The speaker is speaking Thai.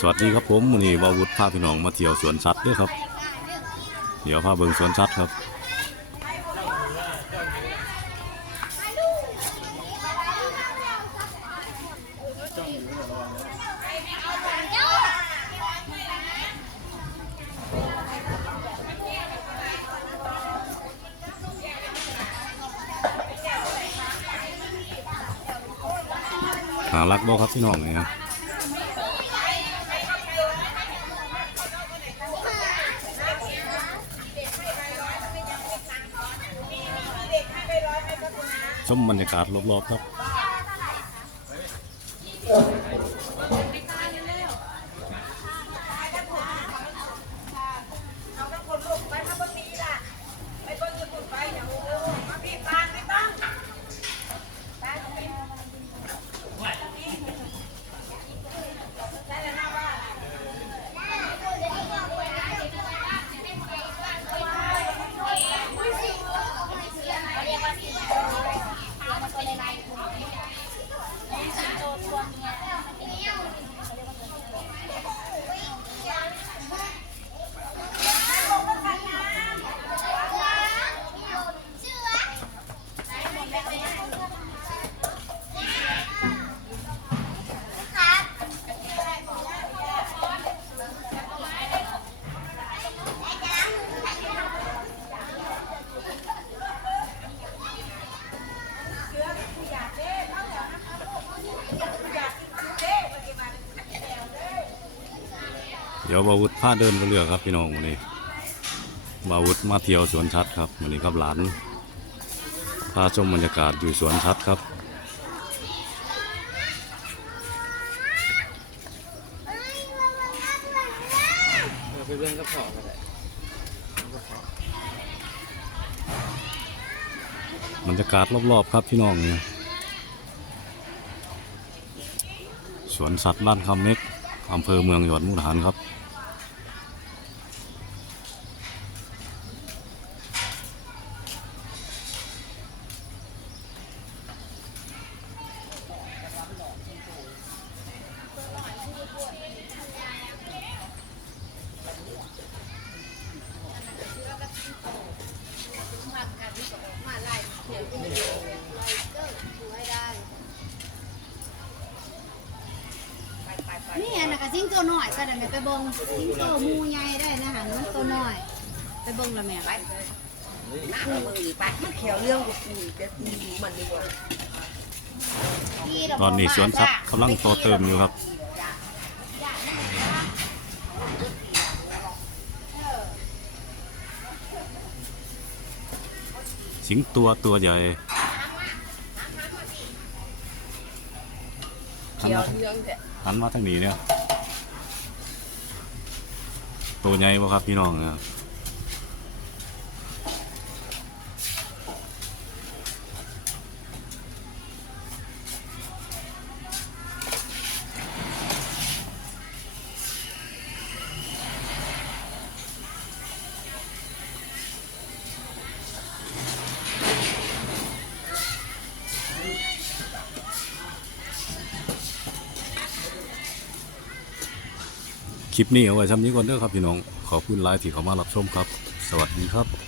สวัสดีครับผมวันนี้บาวุฒิพาพี่น้องมาเที่ยวสวนสัตว์ด้วยครับ เดี๋ยวพาเบิ่งสวนสัตว์ครับหารักบ่ครับพี่น้องเนี่ย ชมบรรยากาศรอบๆครับ เดี๋ยวบาวุฒพาเดินไปเรือครับพี่น้องวันนี้บาวุฒมาเที่ยวสวนชัดครับวันนี้กับหลานพาชมบรรยากาศอยู่สวนชัดครับไปเรื่องก็พอก็ได้บรรยากาศรอบๆครับพี่น้องเนี่ยสวนสัตว์บ้านคำเม็ก อำเภอเมืองจังหวัดมุกดาหารครับ นี่อันนั้นก็ซิงตัวน้อยก็ได้แม่ไปเบิ่งซิงตัวหมูใหญ่ได้นะหันมันตัวน้อย ไปเบิ่งและแม่ไปน้ำมืออีกไปมันเขียวเรื่องกูจะมีมันดีกว่าตอนนี้สวนสัตว์กำลังโตเติมอยู่ครับสิงตัวตัวใหญ่หันเขียวมาเรื่องแต่หันมาทางนี้เนี่ย ตัวใหญ่ป่ะครับพี่น้องเนี่ยค คลิปนี้เอาไว้ทำนี้ก่อนเด้อครับพี่น้อง ขอบคุณไลน์ที่เขามารับชมครับ สวัสดีครับ